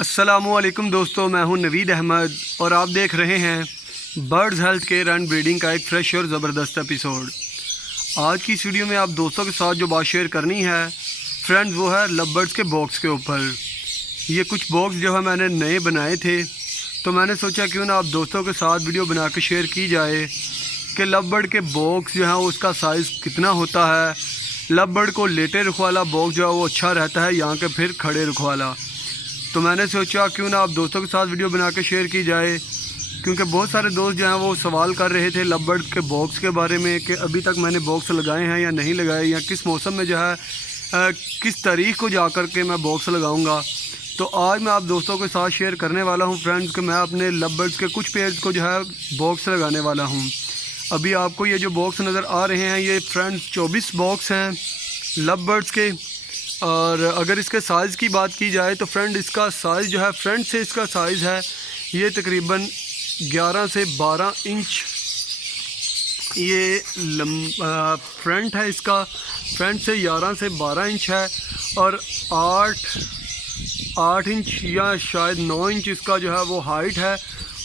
अस्सलामुअलैकुम दोस्तों, मैं हूं नवीद अहमद और आप देख रहे हैं birds health care and breeding का एक फ्रेश और ज़बरदस्त एपिसोड। आज की इस वीडियो में आप दोस्तों के साथ जो बात शेयर करनी है फ्रेंड्स, वो है लव बर्ड्स के बॉक्स के ऊपर। ये कुछ बॉक्स जो है मैंने नए बनाए थे, तो मैंने सोचा क्यों ना आप दोस्तों के साथ वीडियो बना के शेयर की जाए कि लव बर्ड के बॉक्स जो है उसका साइज़ कितना होता है। लव बर्ड को लेटे रुख वाला बॉक्स जो है वो अच्छा रहता है या कि फिर खड़े रुख वाला। तो मैंने सोचा क्यों ना आप दोस्तों के साथ वीडियो बना के शेयर की जाए, क्योंकि बहुत सारे दोस्त जो हैं वो सवाल कर रहे थे लव बर्ड के बॉक्स के बारे में कि अभी तक मैंने बॉक्स लगाए हैं या नहीं लगाए, या किस मौसम में जो है किस तारीख को जा कर के मैं बॉक्स लगाऊंगा। तो आज मैं आप दोस्तों के साथ शेयर करने वाला हूं फ्रेंड्स कि मैं अपने लव बर्ड्स के कुछ पेयर्स को जो है बॉक्स लगाने वाला हूं। अभी आपको ये जो बॉक्स नज़र आ रहे हैं ये फ्रेंड्स 24 बॉक्स हैं लव बर्ड्स के। और अगर इसके साइज़ की बात की जाए तो फ्रेंड इसका साइज़ जो है फ्रंट से इसका साइज़ है ये तकरीबन 11 से 12 इंच ये फ्रंट है इसका। फ्रंट से 11 से 12 इंच है और 8 इंच या शायद 9 इंच इसका जो है वो हाइट है,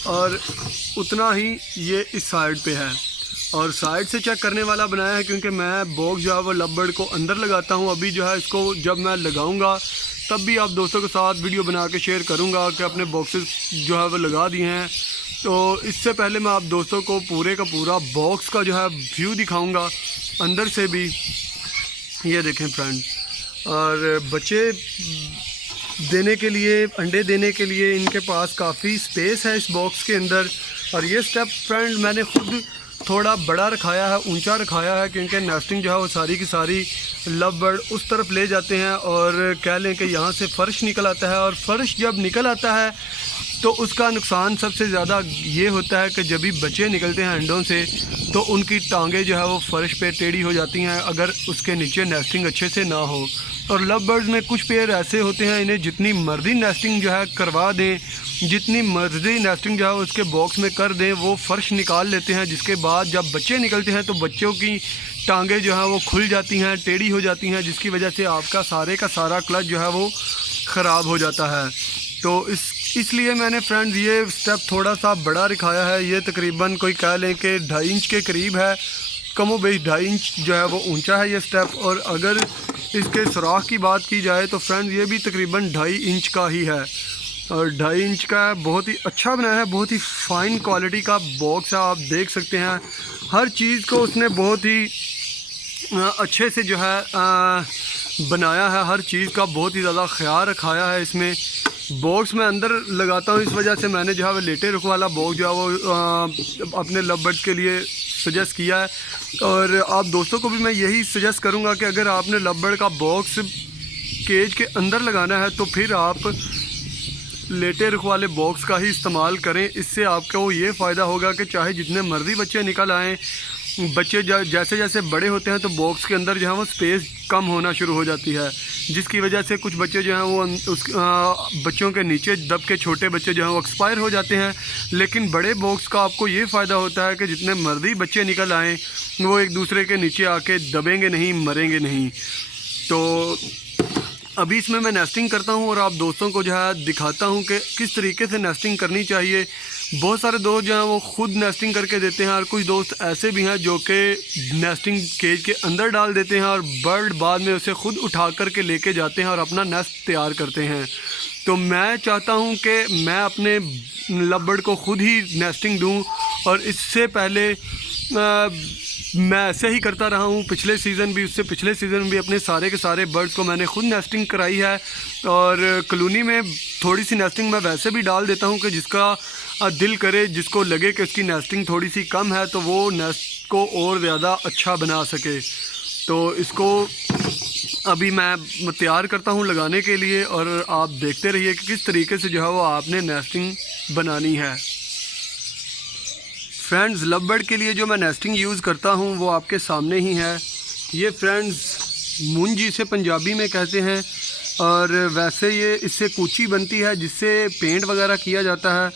और उतना ही ये इस साइड पे है। और साइड से चेक करने वाला बनाया है क्योंकि मैं बॉक्स जो है वो लव बर्ड को अंदर लगाता हूँ। अभी जो है इसको जब मैं लगाऊंगा तब भी आप दोस्तों के साथ वीडियो बना के शेयर करूँगा कि अपने बॉक्सेस जो है वो लगा दिए हैं। तो इससे पहले मैं आप दोस्तों को पूरे का पूरा बॉक्स का जो है व्यू दिखाऊँगा अंदर से भी। ये देखें फ्रेंड, और बच्चे देने के लिए, अंडे देने के लिए इनके पास काफ़ी स्पेस है इस बॉक्स के अंदर। और ये स्टेप फ्रेंड मैंने खुद थोड़ा बड़ा रखाया है, ऊंचा रखाया है, क्योंकि नेस्टिंग जो है वो सारी की सारी लव बर्ड उस तरफ ले जाते हैं और कह लें कि यहाँ से फ़र्श निकल आता है। और फ़र्श जब निकल आता है तो उसका नुकसान सबसे ज़्यादा ये होता है कि जब भी बच्चे निकलते हैं अंडों से तो उनकी टांगें जो है वो फ़र्श पे टेढ़ी हो जाती हैं अगर उसके नीचे नेस्टिंग अच्छे से ना हो। और लव बर्ड्स में कुछ पेयर ऐसे होते हैं इन्हें जितनी मर्जी नेस्टिंग जो है करवा दें, जितनी मर्जी नेस्टिंग जो है उसके बॉक्स में कर दें, वो फ़र्श निकाल लेते हैं। जिसके बाद जब बच्चे निकलते हैं तो बच्चों की टांगें जो हैं वो खुल जाती हैं, टेढ़ी हो जाती हैं, जिसकी वजह से आपका सारे का सारा क्लच जो है वो ख़राब हो जाता है। तो इसलिए मैंने फ्रेंड्स ये स्टेप थोड़ा सा बड़ा रखाया है। ये तकरीबन कोई कह लें कि 2.5 इंच के करीब है, कमो बेश 2.5 इंच जो है वो ऊंचा है ये स्टेप। और अगर इसके सुराख की बात की जाए तो फ्रेंड्स ये भी तकरीबन 2.5 इंच का ही है, और 2.5 इंच का बहुत ही अच्छा बनाया है। बहुत ही फ़ाइन क्वालिटी का बॉक्स है, आप देख सकते हैं। हर चीज़ को उसने बहुत ही अच्छे से जो है बनाया है, हर चीज़ का बहुत ही ज़्यादा ख्याल रखाया है इसमें। बॉक्स में अंदर लगाता हूँ इस वजह से मैंने जो है वो लेटे रुख वाला बॉक्स जो है वो अपने लव बर्ड्स के लिए सजेस्ट किया है। और आप दोस्तों को भी मैं यही सजेस्ट करूँगा कि अगर आपने लव बर्ड का बॉक्स केज के अंदर लगाना है तो फिर आप लेटे रुख वाले बॉक्स का ही इस्तेमाल करें। इससे आपको ये फ़ायदा होगा कि चाहे जितने मर्ज़ी बच्चे निकल आएँ, बच्चे जैसे जैसे बड़े होते हैं तो बॉक्स के अंदर जो है वो स्पेस कम होना शुरू हो जाती है, जिसकी वजह से कुछ बच्चे जो हैं वो उस बच्चों के नीचे दब के छोटे बच्चे जो हैं वो एक्सपायर हो जाते हैं। लेकिन बड़े बॉक्स का आपको ये फ़ायदा होता है कि जितने मर्ज़ी बच्चे निकल आएँ वो एक दूसरे के नीचे आके दबेंगे नहीं, मरेंगे नहीं। तो अभी इसमें मैं नेस्टिंग करता हूं और आप दोस्तों को जो है दिखाता हूं कि किस तरीके से नेस्टिंग करनी चाहिए। बहुत सारे दोस्त जो हैं वो खुद नेस्टिंग करके देते हैं, और कुछ दोस्त ऐसे भी हैं जो कि नेस्टिंग केज के अंदर डाल देते हैं और बर्ड बाद में उसे खुद उठा कर के लेके जाते हैं और अपना नेस्ट तैयार करते हैं। तो मैं चाहता हूं कि मैं अपने लव बर्ड को खुद ही नेस्टिंग दूं, और इससे पहले मैं ऐसे ही करता रहा हूँ पिछले सीज़न भी, उससे पिछले सीज़न भी अपने सारे के सारे बर्ड्स को मैंने खुद नेस्टिंग कराई है। और कॉलोनी में थोड़ी सी नेस्टिंग मैं वैसे भी डाल देता हूँ कि जिसका दिल करे, जिसको लगे कि उसकी नेस्टिंग थोड़ी सी कम है तो वो नेस्ट को और ज़्यादा अच्छा बना सके। तो इसको अभी मैं तैयार करता हूँ लगाने के लिए, और आप देखते रहिए कि किस तरीके से जो है वो आपने नेस्टिंग बनानी है। फ्रेंड्स, लव बर्ड के लिए जो मैं नेस्टिंग यूज़ करता हूँ वो आपके सामने ही है। ये फ्रेंड्स मुंज इसे पंजाबी में कहते हैं, और वैसे ये इससे कूची बनती है जिससे पेंट वगैरह किया जाता है।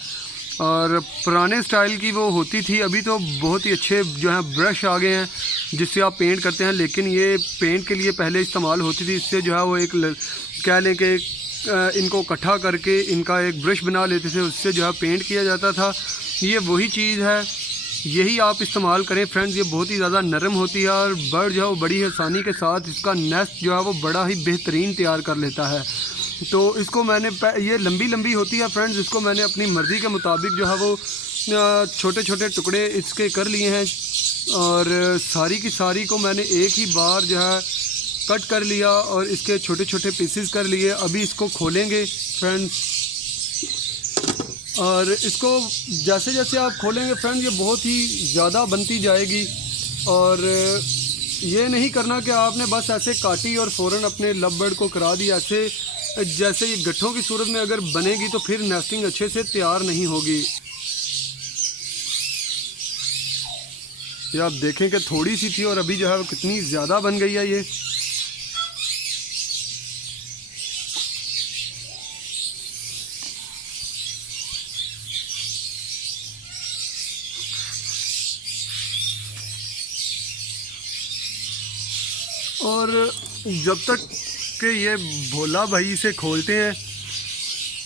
और पुराने स्टाइल की वो होती थी, अभी तो बहुत ही अच्छे जो है ब्रश आ गए हैं जिससे आप पेंट करते हैं, लेकिन ये पेंट के लिए पहले इस्तेमाल होती थी। इससे जो है वो एक कह लें कि इनको इकट्ठा करके इनका एक ब्रश बना लेते थे, उससे जो है पेंट किया जाता था। ये वही चीज़ है, यही आप इस्तेमाल करें फ्रेंड्स। ये बहुत ही ज़्यादा नरम होती है और बर्ड जो है वो बड़ी आसानी के साथ इसका नेस्ट जो है वो बड़ा ही बेहतरीन तैयार कर लेता है। तो इसको मैंने ये लंबी लंबी होती है फ्रेंड्स, इसको मैंने अपनी मर्ज़ी के मुताबिक जो है वो छोटे छोटे टुकड़े इसके कर लिए हैं और सारी की सारी को मैंने एक ही बार जो है कट कर लिया और इसके छोटे छोटे पीसेस कर लिए। अभी इसको खोलेंगे फ्रेंड्स और इसको जैसे जैसे आप खोलेंगे फ्रेंड्स ये बहुत ही ज़्यादा बनती जाएगी। और ये नहीं करना कि आपने बस ऐसे काटी और फ़ौरन अपने लव बर्ड को करा दी। ऐसे जैसे ये गट्ठों की सूरत में अगर बनेगी तो फिर नेस्टिंग अच्छे से तैयार नहीं होगी। ये आप देखें कि थोड़ी सी थी और अभी जो है वो कितनी ज़्यादा बन गई है ये। और जब तक कि ये भोला भाई इसे खोलते हैं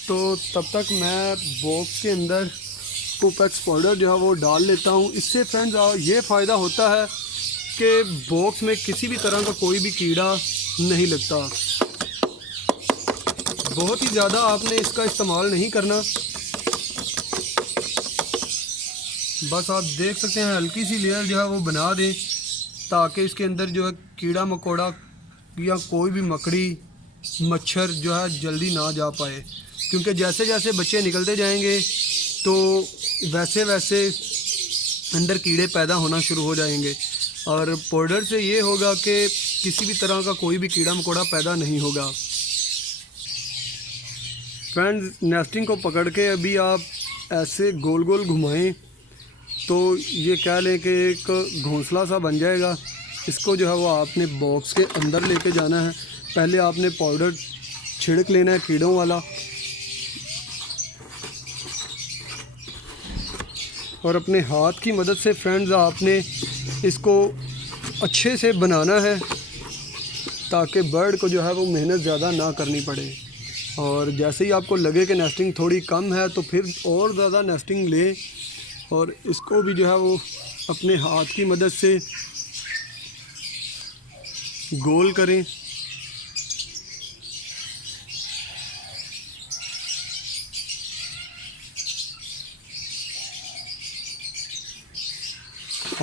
तो तब तक मैं बॉक्स के अंदर पुपेक्स पाउडर जो है वो डाल लेता हूँ। इससे फ्रेंड्स ये फ़ायदा होता है कि बॉक्स में किसी भी तरह का कोई भी कीड़ा नहीं लगता। बहुत ही ज़्यादा आपने इसका इस्तेमाल नहीं करना, बस आप देख सकते हैं हल्की सी लेयर जो है वो बना दें ताकि इसके अंदर जो है कीड़ा मकोड़ा या कोई भी मकड़ी मच्छर जो है जल्दी ना जा पाए। क्योंकि जैसे जैसे बच्चे निकलते जाएंगे तो वैसे वैसे अंदर कीड़े पैदा होना शुरू हो जाएंगे और पाउडर से ये होगा कि किसी भी तरह का कोई भी कीड़ा मकोड़ा पैदा नहीं होगा। फ्रेंड्स नेस्टिंग को पकड़ के अभी आप ऐसे गोल गोल घुमाएं तो ये कह लें कि एक घोंसला सा बन जाएगा। इसको जो है वो आपने बॉक्स के अंदर लेके जाना है। पहले आपने पाउडर छिड़क लेना है कीड़ों वाला और अपने हाथ की मदद से फ्रेंड्स आपने इसको अच्छे से बनाना है ताकि बर्ड को जो है वो मेहनत ज़्यादा ना करनी पड़े। और जैसे ही आपको लगे कि नेस्टिंग थोड़ी कम है तो फिर और ज़्यादा नेस्टिंग लें और इसको भी जो है वो अपने हाथ की मदद से गोल करें।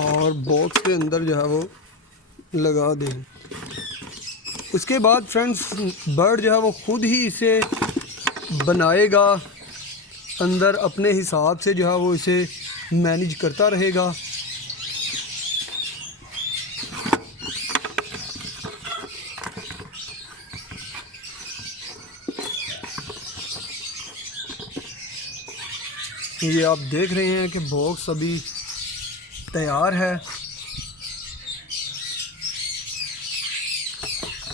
और बॉक्स के अंदर जो है वो लगा दें। उसके बाद फ्रेंड्स बर्ड जो है वो खुद ही इसे बनाएगा, अंदर अपने हिसाब से जो है वो इसे मैनेज करता रहेगा। ये आप देख रहे हैं कि बॉक्स अभी तैयार है।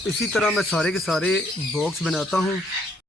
इसी तरह मैं सारे के सारे बॉक्स बनाता हूँ।